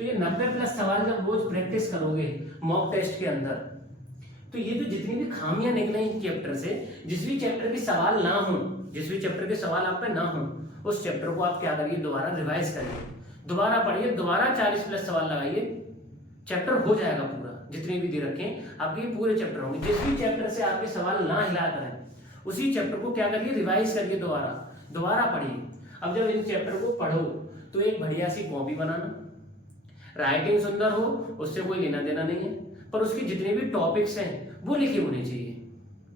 तो ये 90 प्लस सवाल जब रोज प्रैक्टिस करोगे मॉक टेस्ट के अंदर, तो ये जो जितनी भी खामियां निकले इन चैप्टर से, जिस भी चैप्टर के सवाल ना हो, जिस भी चैप्टर के सवाल आप पे ना हो, उस चैप्टर को आप क्या करिए, दोबारा रिवाइज करिए, दोबारा पढ़िए, दोबारा 40 प्लस सवाल लगाइए, चैप्टर हो जाएगा पूरा। जितने भी दे रखे हैं आपके पूरे चैप्टर होंगे। जिस भी चैप्टर से आपके सवाल ना हिला करें, उसी चैप्टर को क्या करिए, रिवाइज करिए, दोबारा पढ़िए। अब जब इन चैप्टर को पढ़ो तो एक बढ़िया सी कॉपी बनाना, राइटिंग सुंदर हो उससे कोई लेना देना नहीं है, पर उसके जितने भी टॉपिक्स हैं वो लिखे होने चाहिए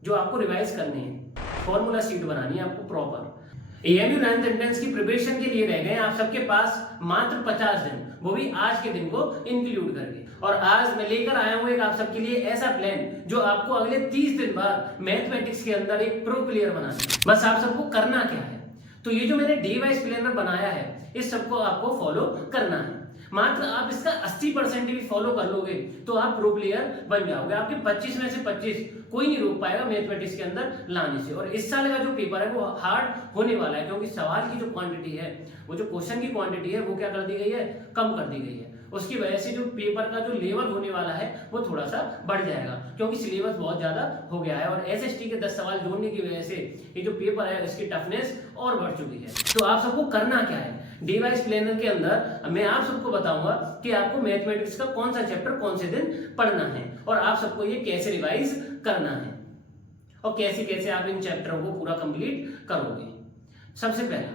जो आपको रिवाइज करने हैं। फॉर्मूला शीट बनानी है आपको प्रॉपर। एएमयू 9th एंट्रेंस की प्रिपरेशन के लिए रह गए आप सबके पास मात्र 50 दिन, वो भी आज के दिन को इंक्लूड करके। और आज मैं लेकर आया हूं एक आप सबके लिए ऐसा प्लान जो आपको अगले 30 दिन बाद मैथमेटिक्स के अंदर एक प्रो प्लेयर बनाना। बस आप सबको करना क्या है, तो ये जो मैंने डे वाइज प्लानर बनाया है इस सबको आपको फॉलो करना है। मात्र आप इसका 80% भी फॉलो कर लोगे तो आप प्रो प्लेयर बन जाओगे। आपके 25 में से 25 कोई नहीं रोक पाएगा मैथमेटिक्स के अंदर लाने से। और इस साल का जो पेपर है वो हार्ड होने वाला है, क्योंकि सवाल की जो क्वांटिटी है, वो जो क्वेश्चन की क्वांटिटी है वो क्या कर दी गई है, कम कर दी गई है। उसकी वजह से जो पेपर का जो लेवल होने वाला है वो थोड़ा सा बढ़ जाएगा, क्योंकि सिलेबस बहुत ज्यादा हो गया है। और एसएसटी के 10 सवाल जोड़ने की वजह से ये जो पेपर है इसकी टफनेस और बढ़ चुकी है। तो आप सबको करना क्या है, डे वाइज प्लानर के अंदर मैं आप सबको बताऊंगा कि आपको मैथमेटिक्स का कौन सा चैप्टर कौन से दिन पढ़ना है, और आप सबको ये कैसे रिवाइज करना है, और कैसे कैसे आप इन चैप्टरों को पूरा कंप्लीट करोगे। सबसे पहला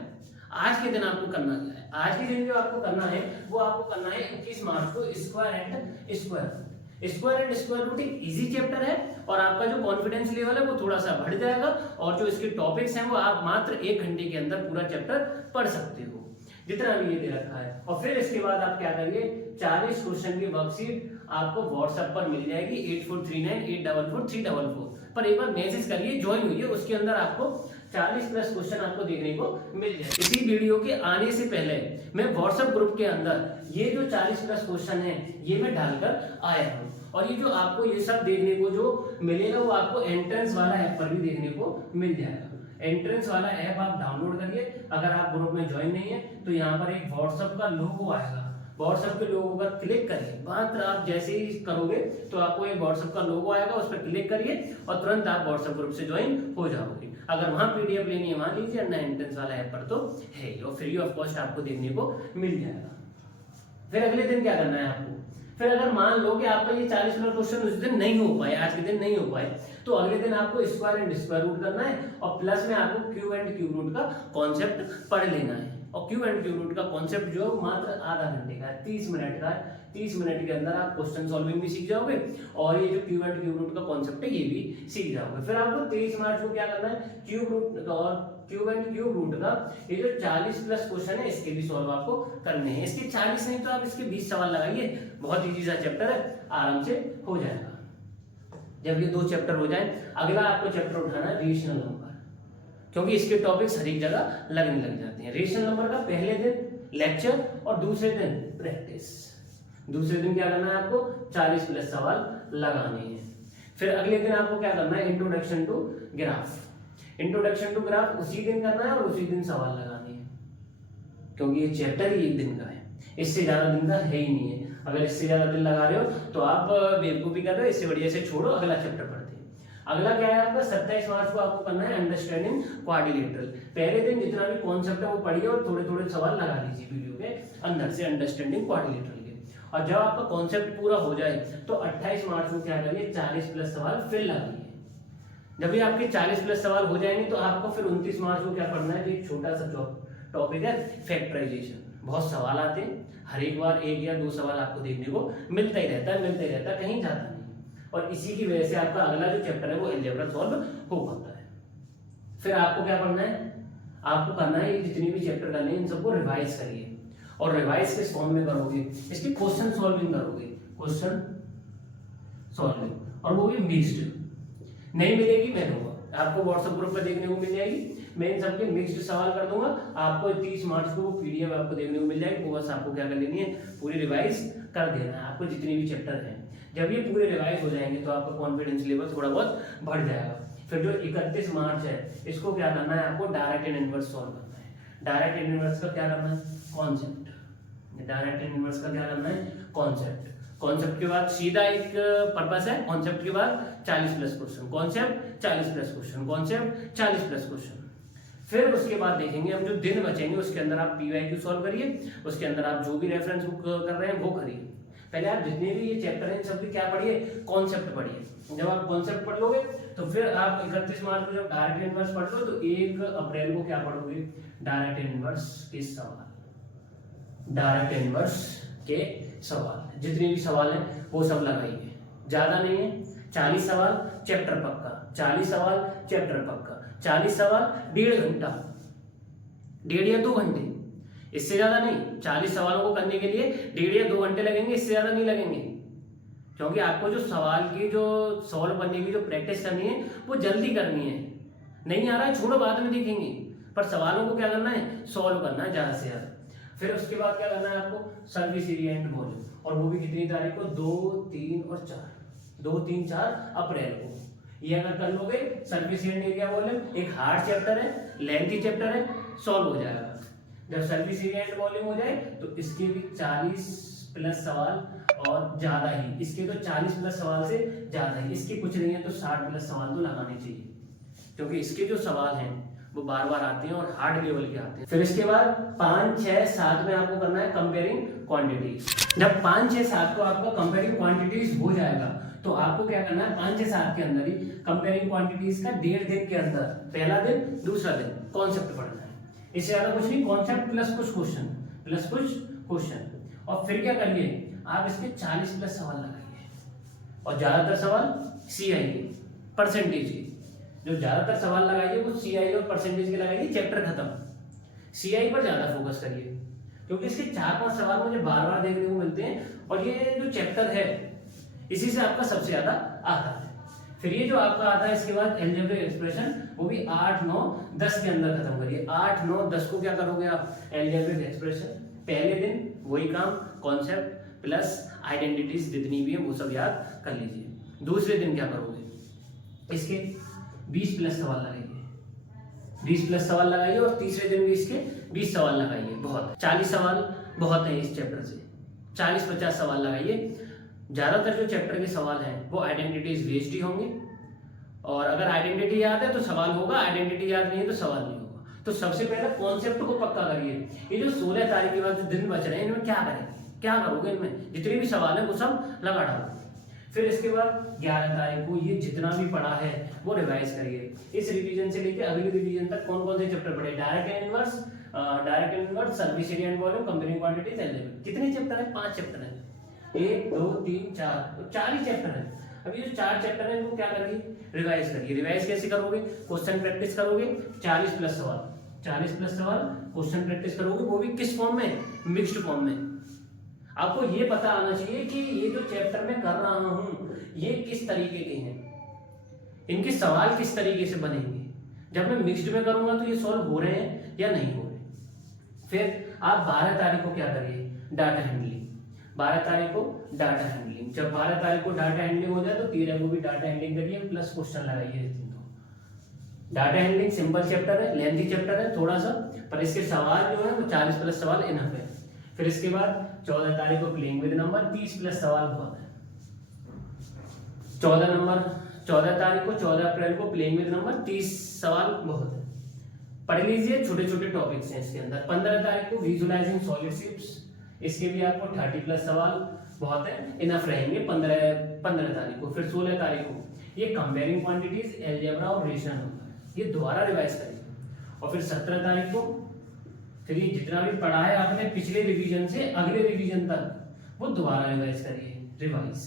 आज के दिन आपको करना क्या है, आज के दिन जो आपको करना है वो आपको करना है 21 मार्च को स्क्वायर एंड स्क्वायर रूट एक इजी चैप्टर है, और आपका जो कॉन्फिडेंस लेवल है वो थोड़ा सा बढ़ जाएगा, और जो इसके टॉपिक्स हैं वो आप मात्र 1 घंटे के अंदर पूरा चैप्टर पढ़ सकते हो, जितना भी ये दे रखा है। और फिर इसके बाद आप क्या करिए, 40 क्वेश्चन की वर्कशीट आपको व्हाट्सएप पर मिल जाएगी 8439844344 पर। एक बार मैसेज करिए, ज्वाइन हुई है, उसके अंदर आपको 40 प्लस क्वेश्चन आपको देखने को मिल जाए। इसी वीडियो के आने से पहले मैं व्हाट्सएप ग्रुप के अंदर ये जो 40 प्लस क्वेश्चन है ये मैं डालकर आया हूँ, और ये जो आपको ये सब देखने को जो मिलेगा वो आपको एंट्रेंस वाला ऐप पर भी देखने को मिल जाएगा। एंट्रेंस वाला ऐप आप डाउनलोड करिए। अगर आप ग्रुप में ज्वाइन नहीं है तो यहाँ पर एक व्हाट्सएप का लोगो आएगा, व्हाट्सएप के लोगो पर क्लिक करिए। मात्र आप जैसे ही करोगे तो आपको एक व्हाट्सएप का लोगो आएगा, उस पर क्लिक करिए और तुरंत आप व्हाट्सएप ग्रुप से ज्वाइन हो जाओगे। अगर वहां पीडीएफ लेनी है वहां लीजिए, ना एंट्रेंस वाला ऐप पर तो है, और फ्री ऑफ कॉस्ट आपको देखने को मिल जाएगा। फिर अगले दिन क्या करना है आपको, फिर अगर मान लो कि आपका ये 40 नंबर क्वेश्चन उस दिन नहीं हो पाए, आज के दिन नहीं हो पाए, तो अगले दिन आपको स्क्वायर एंड स्क्वायर रूट करना है, और प्लस में आपको क्यूब एंड क्यूब रूट का कॉन्सेप्ट पढ़ लेना है। और क्यूब एंड क्यूब रूट का कॉन्सेप्ट जो मात्र आधा घंटे का है, 30 मिनट का है। 30 मिनट के अंदर आप क्वेश्चन सॉल्विंग भी सीख जाओगे, और ये जो क्यूब एंड क्यूब रूट का कॉन्सेप्ट है ये भी सीख जाओगे। फिर आपको 23 मार्च को क्या करना है, क्यूब रूट और क्यूब एंड क्यूब रूट का ये जो 40 प्लस क्वेश्चन है इसके भी सॉल्व आपको करने हैं। इसके 40 नहीं तो आप इसके 20 सवाल लगाइए, बहुत इजी सा चैप्टर है, आराम से हो जाएगा। जब ये 2 चैप्टर हो जाए, अगला आपको चैप्टर उठाना है रेशनल नंबर, क्योंकि इसके टॉपिक्स हर एक जगह लगने लग जाते हैं। रेशनल नंबर का पहले दिन लेक्चर और दूसरे दिन प्रैक्टिस। दूसरे दिन क्या करना है आपको, 40 प्लस सवाल लगाने हैं। फिर अगले दिन आपको क्या करना है, introduction to graph. Introduction to graph उसी दिन करना है और उसी दिन सवाल लगाने हैं, क्योंकि ये चैप्टर ही 1 दिन का है, इससे ज्यादा दिन का है ही नहीं है। अगर इससे ज्यादा दिन लगा रहे हो तो आप बेवकूफी कर रहे हो, इससे बढ़िया से छोड़ो, अगला चैप्टर पढ़ते हैं। अगला क्या है आपका, 27 मार्च को आपको करना है अंडरस्टैंडिंग क्वाड्रिलेटरल। पहले दिन जितना भी कॉन्सेप्ट है वो पढ़िए और थोड़े थोड़े सवाल लगा लीजिए वीडियो के अंदर से अंडरस्टैंडिंग क्वाड्रिलेटरल के। और जब आपका कॉन्सेप्ट पूरा हो जाए तो 28 मार्च को क्या करिए, 40 प्लस सवाल फिर लगाइए। जब भी आपके 40 प्लस सवाल हो जाएंगे तो आपको फिर 29 मार्च को क्या पढ़ना है, एक छोटा सा टॉपिक है फैक्टराइजेशन। बहुत सवाल आते हैं, हर एक बार 1 या 2 सवाल आपको देखने को मिलता ही रहता है, कहीं जाता नहीं। और इसी की वजह से आपका अगला जो चैप्टर है वो अलजेब्रा सॉल्व हो पाता है। फिर आपको क्या करना है, आपको करना है ये जितने भी चैप्टर करने हैं इन सबको रिवाइज करिए, और रिवाइज किस फॉर्म में करोगे, इसकी क्वेश्चन सॉल्विंग करोगे, क्वेश्चन सॉल्विंग, और वो भी मिक्स्ड। नहीं मिलेगी मैं दूंगा आपको, व्हाट्सएप ग्रुप पर देखने को मिल जाएगी। मैं इन सबके मिक्स्ड सवाल कर दूंगा आपको। 30 मार्च को पीडीएफ आपको देखने को मिल जाएगी। वो बस आपको क्या कर लेनी है, पूरी रिवाइज कर देना है आपको जितने भी चैप्टर हैं। जब ये पूरे रिवाइज हो जाएंगे तो आपका कॉन्फिडेंस लेवल थोड़ा बहुत बढ़ जाएगा। फिर जो 31 मार्च है इसको क्या करना है आपको, डायरेक्ट एंड इनवर्स सॉल्व करना है। डायरेक्ट एंड इनवर्स का क्या करना है, कॉन्सेप्ट डायरेक्ट एंड इनवर्स का क्या करना है, कॉन्सेप्ट। कॉन्सेप्ट के बाद सीधा एक पर्पस है, कॉन्सेप्ट के बाद 40 plus question, concept 40 plus question, concept 40 plus question. फिर उसके बाद देखेंगे हम जो दिन बचेंगे उसके अंदर आप पीवाईक्यू सॉल्व करिए, उसके अंदर आप जो भी रेफरेंस बुक कर रहे हैं वो करिए। पहले आप जितने भी ये चैप्टर हैं सबकी क्या पढ़िए, कॉन्सेप्ट पढ़िए। जब आप कॉन्सेप्ट पढ़ लोगे तो फिर आप 31 मार्च को जब डायरेक्ट इनवर्स पढ़ लो तो 1 अप्रैल को क्या पढ़ोगे, डायरेक्ट इनवर्स के सवाल, डायरेक्ट इनवर्स के सवाल, जितने भी सवाल हैं वो सब लगाइए। ज्यादा नहीं है, 40 सवाल चैप्टर पक्का, 40 सवाल चैप्टर पक्का, 40 सवाल 1.5 घंटा, 1.5 या 2 घंटे, इससे ज्यादा नहीं। 40 सवालों को करने के लिए 1.5 या 2 घंटे लगेंगे, इससे ज्यादा नहीं लगेंगे, क्योंकि आपको जो सवाल की जो सॉल्व करने की जो प्रैक्टिस करनी है वो जल्दी करनी है। नहीं आ रहा है छोड़ो, बाद में देखेंगे, पर सवालों को क्या करना है, सॉल्व करना है ज्यादा से ज्यादा। फिर उसके बाद क्या करना है आपको, सर्विस एरिया एंड वॉल्यूम, और वो भी कितनी तारीख को, 2, 3 और 4, 2, 3, 4 अप्रैल को। ये अगर कर लोगे सर्विस एंड एरिया वॉल्यूम, एक हार्ड चैप्टर है, लेंथी चैप्टर है, सॉल्व हो जाएगा। जब सर्विस एरिया एंड वॉल्यूम हो जाए तो इसके भी 40 प्लस सवाल और ज्यादा ही, इसके तो 40 प्लस सवाल से ज्यादा ही, इसके कुछ नहीं है तो 60 प्लस सवाल तो लगाने चाहिए, क्योंकि इसके जो सवाल हैं वो बार बार आते हैं और हार्ड लेवल के आते हैं। फिर इसके बाद 5, 6, 7 में आपको करना है कंपेयरिंग क्वांटिटीज। जब 5, 6, 7 को आपका कंपेयरिंग क्वांटिटीज हो जाएगा तो आपको क्या करना है, 5, 6, 7 के अंदर ही कंपेयरिंग क्वांटिटीज का 1.5 दिन के अंदर, पहला दिन दूसरा दिन कॉन्सेप्ट पढ़ना है। इससे ज्यादा कुछ नहीं, कॉन्सेप्ट प्लस कुछ क्वेश्चन, प्लस कुछ क्वेश्चन, और फिर क्या करिए आप इसके 40 प्लस सवाल लगाइए, और ज्यादातर सवाल CI के, परसेंटेज के, जो ज्यादातर सवाल लगाइए वो CI और परसेंटेज के लगाइए, चैप्टर खत्म। CI पर ज्यादा फोकस करिए, क्योंकि इसके 4-5 सवाल मुझे बार बार देखने को मिलते हैं, और ये जो चैप्टर है इसी से आपका सबसे ज्यादा आता है। फिर ये जो आपका आता है इसके बाद अलजेब्रिक एक्सप्रेशन, वो भी 8, 9, 10 के अंदर खत्म करिए। 8, 9, 10 को क्या करोगे आप, अलजेब्रिक एक्सप्रेशन, पहले दिन वही काम, कॉन्सेप्ट प्लस आइडेंटिटीज जितनी भी है वो सब याद कर लीजिए। दूसरे दिन क्या करोगे, इसके 20 प्लस सवाल लगाइए, 20 प्लस सवाल लगाइए, और तीसरे दिन भी इसके 20 सवाल लगाइए। बहुत 40 सवाल बहुत है इस चैप्टर से, 40-50 सवाल लगाइए। ज्यादातर जो चैप्टर के सवाल हैं वो आइडेंटिटीज बेस्ड ही होंगे, और अगर आइडेंटिटी याद है तो सवाल होगा, आइडेंटिटी याद नहीं है तो सवाल नहीं होगा। तो सबसे पहले कॉन्सेप्ट को पक्का करिए। ये जो 16 तारीख के बाद जो दिन बच रहे हैं इनमें क्या करेंगे, क्या करोगे, इनमें जितने भी सवाल है वो सब लगा डालो। फिर इसके बाद 11 तारीख को ये जितना भी पढ़ा है वो रिवाइज करिए। इस रिवीजन से लेकर अगले रिवीजन तक कौन कौन से चैप्टर पढ़े, direct and inverse, service area and volume, comparing quantities, algebra. कितने चैप्टर है, 5 चैप्टर है, 1, 2, 3, 4, तो 4 ही चैप्टर है। अब ये जो 4 चैप्टर है इनको क्या करिए, रिवाइज करिए। रिवाइज कैसे करोगे, क्वेश्चन प्रैक्टिस करोगे, 40 प्लस सवाल, 40 प्लस सवाल क्वेश्चन प्रैक्टिस करोगे, वो भी किस फॉर्म में, मिक्स्ड फॉर्म में। आपको ये पता आना चाहिए कि ये जो चैप्टर मैं कर रहा हूं ये किस तरीके के हैं, इनके सवाल किस तरीके से बनेंगे। जब मैं मिक्स्ड में करूंगा तो ये सॉल्व हो रहे हैं या नहीं हो रहे। फिर आप 12 तारीख को क्या करिए, डाटा हैंडलिंग, 12 तारीख को डाटा हैंडलिंग। जब 12 तारीख को डाटा हैंडलिंग हो जाए तो 13 को भी डाटा हैंडलिंग करिए, प्लस क्वेश्चन लगाइए। डाटा हैंडलिंग सिंपल चैप्टर है, लेंथी चैप्टर है थोड़ा सा, पर इसके सवाल जो है वो 40 प्लस सवाल इनफ है। फिर इसके बाद 14 तारीख को प्लेइंग विद नंबर, 30 प्लस सवाल बहुत है। 14 तारीख को 14 अप्रैल को प्लेइंग विद नंबर, 30 सवाल बहुत है, पढ़ लीजिए, छोटे छोटे टॉपिक्स हैं इसके अंदर। 15 तारीख को विजुअलाइजिंग सॉलिड शेप्स, इसके भी आपको 30 प्लस सवाल बहुत है, इनफ रहेंगे 15 तारीख को। फिर 16 तारीख को ये कंपेयरिंग क्वांटिटीज, अलजेब्रा और रेशनल होता है, ये दोबारा रिवाइज करिए। और फिर 17 तारीख को फिर ये जितना भी पढ़ा है आपने पिछले रिवीजन से अगले रिवीजन तक वो दोबारा रिवाइज करिए, रिवाइज।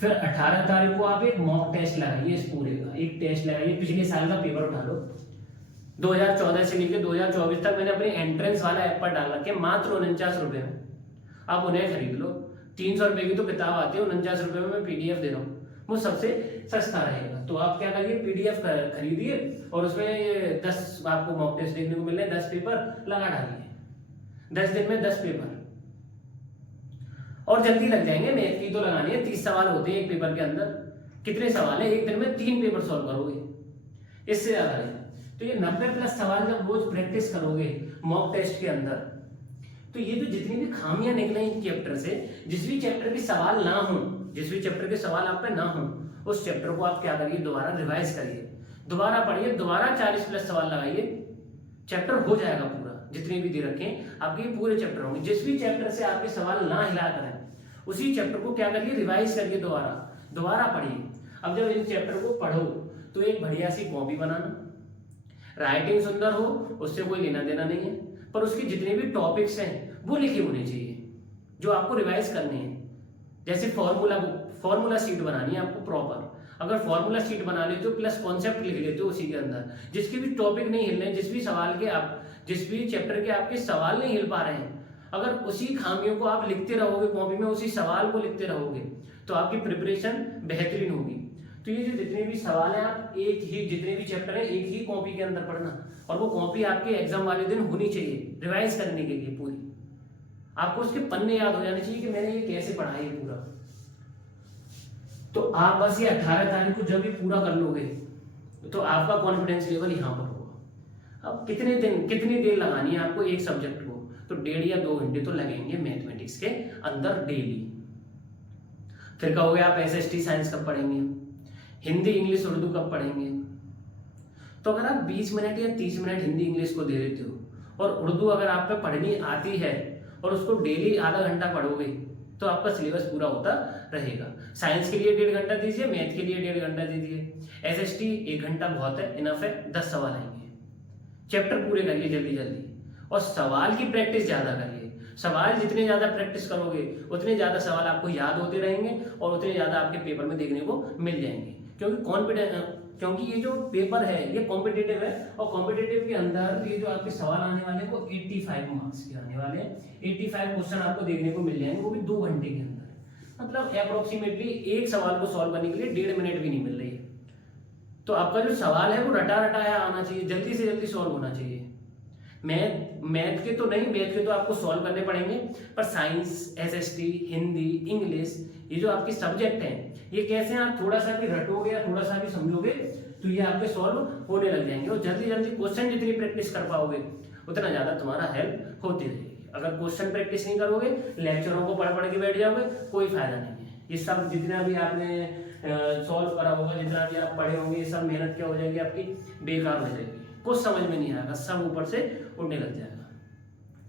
फिर 18 तारीख को आप एक मॉक टेस्ट लगाइए, इस पूरे का एक टेस्ट लगाइए, पिछले साल का पेपर उठा लो। 2014 से लेकर 2024 तक मैंने अपने एंट्रेंस वाला ऐप पर डाल रखे, मात्र 49 रुपए में, आप उन्हें खरीद लो। 300 रुपए की तो किताब आती है, 49 रुपए में मैं PDF दे रहा हूँ, वो सबसे सस्ता रहेगा। तो आप क्या करिए, PDF खरीदिए और उसमें ये 10 आपको मॉक टेस्ट देखने को मिल रहे हैं, 10 पेपर लगा डालिए, 10 दिन में 10 पेपर, और जल्दी लग जाएंगे। मैथ की तो लगानी है, 30 सवाल होते हैं एक पेपर के अंदर, कितने सवाल है, एक दिन में 3 पेपर सॉल्व करोगे, इससे ज्यादा नहीं। तो ये 90 प्लस सवाल जब रोज प्रैक्टिस करोगे मॉक टेस्ट के अंदर, तो ये जो जितनी भी खामियां निकले इन चैप्टर से, जिस भी चैप्टर के सवाल ना हो, जिस भी चैप्टर के सवाल आप पे ना हो, उस चैप्टर को आप क्या करिए, दोबारा रिवाइज करिए, दोबारा पढ़िए, दोबारा 40+ सवाल लगाइए, चैप्टर हो जाएगा पूरा। जितने भी दे रखे हैं आपके पूरे चैप्टर होंगे। जिस भी चैप्टर से आपके सवाल ना हिला करें, उसी चैप्टर को क्या करिए, रिवाइज करिए, दोबारा पढ़िए। अब जब इन चैप्टर को पढ़ो तो एक बढ़िया सी कॉपी बनाना, राइटिंग सुंदर हो, उससे कोई लेना देना नहीं है, पर उसके जितने भी टॉपिक्स हैं वो लिखे होने चाहिए जो आपको रिवाइज करने हैं। जैसे फॉर्मूला शीट बनानी है आपको प्रॉपर, अगर फॉर्मूला शीट बना लेते हो प्लस कॉन्सेप्ट लिख लेते हो उसी के अंदर, जिसके भी टॉपिक नहीं हिल रहे, जिस भी चैप्टर के आपके सवाल नहीं हिल पा रहे हैं, अगर उसी खामियों को आप लिखते रहोगे कॉपी में, उसी सवाल को लिखते रहोगे, तो आपकी प्रिपरेशन बेहतरीन होगी। तो ये जो जितने भी सवाल हैं आप जितने भी चैप्टर हैं एक ही कॉपी के अंदर पढ़ना, और वो कॉपी आपके एग्जाम वाले दिन होनी चाहिए रिवाइज करने के लिए पूरी। आपको उसके पन्ने याद हो जाने चाहिए कि मैंने ये कैसे पढ़ा है पूरा। तो आप बस ये 18 तारीख को जब भी पूरा कर लोगे तो आपका कॉन्फिडेंस लेवल यहाँ पर होगा। अब कितनी देर लगानी है आपको एक सब्जेक्ट को, तो 1.5 या 2 घंटे तो लगेंगे मैथमेटिक्स के अंदर डेली। फिर कहोगे आप SST साइंस कब पढ़ेंगे, हिंदी इंग्लिश उर्दू कब पढ़ेंगे? तो अगर आप 20 मिनट या 30 मिनट हिंदी इंग्लिश को दे देते हो और उर्दू अगर आप पे पढ़नी आती है और उसको डेली आधा घंटा पढ़ोगे तो आपका सिलेबस पूरा होता रहेगा। साइंस के लिए 1.5 घंटा दीजिए, मैथ के लिए 1.5 घंटा दीजिए, SST 1 घंटा बहुत है, इनफ है, 10 सवाल आएंगे। चैप्टर पूरे करिए जल्दी जल्दी, और सवाल की प्रैक्टिस ज्यादा करिए। सवाल जितने ज्यादा प्रैक्टिस करोगे उतने ज्यादा सवाल आपको याद होते रहेंगे और उतने ज्यादा आपके पेपर में देखने को मिल जाएंगे। क्योंकि ये जो पेपर है ये कॉम्पिटिटिव है, और कॉम्पिटिटिव के अंदर ये जो आपके सवाल आने वाले हैं वो 85 मार्क्स के आने वाले हैं। 85 क्वेश्चन आपको देखने को मिल जाएंगे, वो भी 2 घंटे के अंदर। मतलब अप्रोक्सीमेटली एक सवाल को सॉल्व करने के लिए 1.5 मिनट भी नहीं मिल रही है। तो आपका जो सवाल है वो रटा रटाया आना चाहिए, जल्दी से जल्दी सॉल्व होना चाहिए। मैथ के तो आपको सॉल्व करने पड़ेंगे, पर साइंस, SST, हिंदी, इंग्लिश, ये जो आपके सब्जेक्ट हैं ये कैसे आप थोड़ा सा भी रटोगे या थोड़ा सा भी समझोगे तो ये आपके सॉल्व होने लग जाएंगे। और जल्दी जल्दी क्वेश्चन जितनी प्रैक्टिस कर पाओगे उतना ज्यादा तुम्हारा हेल्प होती रहेगी। अगर क्वेश्चन प्रैक्टिस नहीं करोगे, लेक्चरों को पढ़ पढ़ के बैठ जाओगे, कोई फायदा नहीं है। ये सब जितना भी आपने सॉल्व करा होगा, जितना भी आप पढ़े होंगे, ये सब मेहनत क्या हो जाएगी आपकी, बेकार हो जाएगी, कुछ समझ में नहीं आएगा, सब ऊपर से उड़ने लग जाएगा।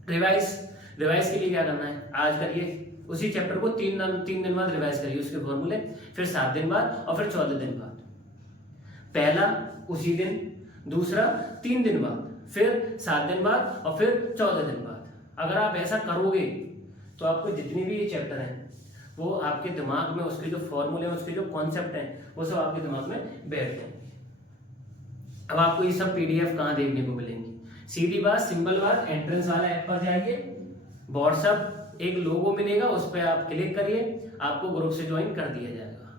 रिवाइज के लिए क्या करना है, आज करिए उसी चैप्टर को 3 दिन बाद रिवाइज करिए उसके फॉर्मूले, फिर 7 दिन बाद और फिर 14 दिन बाद। पहला उसी दिन, दूसरा 3 दिन बाद, फिर 7 दिन बाद और फिर 14 दिन बाद। अगर आप ऐसा करोगे तो आपको जितने भी ये चैप्टर हैं वो आपके दिमाग में, उसके जो फॉर्मूले हैं, उसके जो कॉन्सेप्ट हैं, वो सब आपके दिमाग में बैठ जाएंगे। अब आपको ये सब PDF कहाँ देखने को मिलेंगी? सीधी बात, सिंपल बात, एंट्रेंस वाला ऐप पर जाइए, व्हाट्सएप एक लोगो मिलेगा, उस पर आप क्लिक करिए, आपको ग्रुप से ज्वाइन कर दिया जाएगा।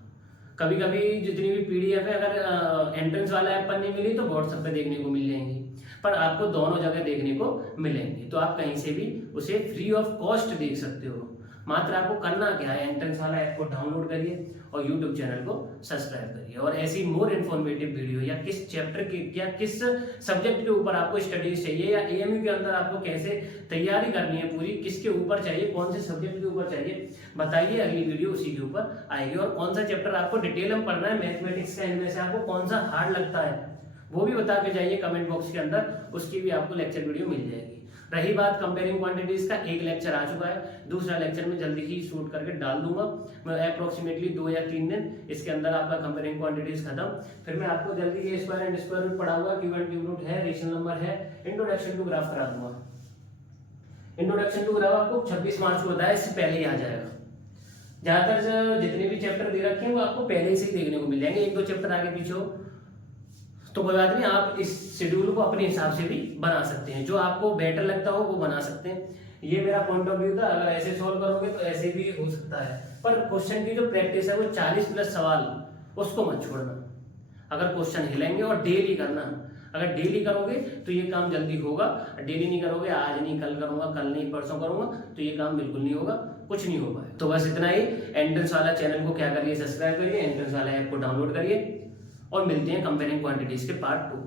कभी कभी जितनी भी PDF है अगर एंट्रेंस वाला ऐप पर नहीं मिली तो व्हाट्सएप पे देखने को मिल जाएंगी, पर आपको दोनों जगह देखने को मिलेंगी। तो आप कहीं से भी उसे फ्री ऑफ कॉस्ट देख सकते हो। मात्र आपको करना क्या है, एंट्रेंस वाला ऐप को डाउनलोड करिए और YouTube चैनल को सब्सक्राइब करिए। और ऐसी मोर इन्फॉर्मेटिव वीडियो या किस चैप्टर के या किस सब्जेक्ट के ऊपर आपको स्टडीज चाहिए, या AMU के अंदर आपको कैसे तैयारी करनी है पूरी, किसके ऊपर चाहिए, कौन से सब्जेक्ट के ऊपर चाहिए, बताइए, अगली वीडियो उसी के ऊपर आएगी। और कौन सा चैप्टर आपको डिटेल में पढ़ना है मैथमेटिक्स का, इनमें से आपको कौन सा हार्ड लगता है वो भी बता के जाइए कमेंट बॉक्स के अंदर, उसकी भी आपको लेक्चर वीडियो मिल जाएगी। रही बात कंपेयरिंग क्वांटिटीज का, एक लेक्चर आ चुका है, दूसरा लेक्चर में जल्दी ही शूट करके डाल दूंगा मैं, अप्रोक्सीमेटली 2 या 3 दिन इसके अंदर आपका कंपेयरिंग क्वांटिटीज खत्म। फिर मैं आपको जल्दी ही स्क्वायर एंड स्क्वायर रूट पढ़ाऊंगा, क्यूब एंड क्यूब रूट है, रेशनल नंबर है, इंट्रोडक्शन टू ग्राफ करा दूंगा। इंट्रोडक्शन टू ग्राफ आपको 26 मार्च को बताया, इससे पहले ही आ जाएगा। ज्यादातर जितने भी चैप्टर दे रखे हैं वो आपको पहले से ही देखने को मिल जाएंगे, 1-2 चैप्टर आगे पीछे हो तो कोई बात नहीं, आप इस शेड्यूल को अपने हिसाब से भी बना सकते हैं, जो आपको बेटर लगता हो वो बना सकते हैं। ये मेरा पॉइंट ऑफ व्यू था, अगर ऐसे सॉल्व करोगे तो ऐसे भी हो सकता है, पर क्वेश्चन की जो प्रैक्टिस है वो 40+ सवाल, उसको मत छोड़ना। अगर क्वेश्चन हिलेंगे और डेली करना, अगर डेली करोगे तो ये काम जल्दी होगा, डेली नहीं करोगे, आज नहीं कल करूंगा, कल नहीं परसों करूंगा, तो ये काम बिल्कुल नहीं होगा, कुछ नहीं हो पाएगा। तो बस इतना ही। एंट्रेंस वाला चैनल को क्या करिए, सब्सक्राइब करिए, एंट्रेंस वाला ऐप को डाउनलोड करिए, और मिलते हैं कंपेयरिंग क्वांटिटीज के पार्ट 2।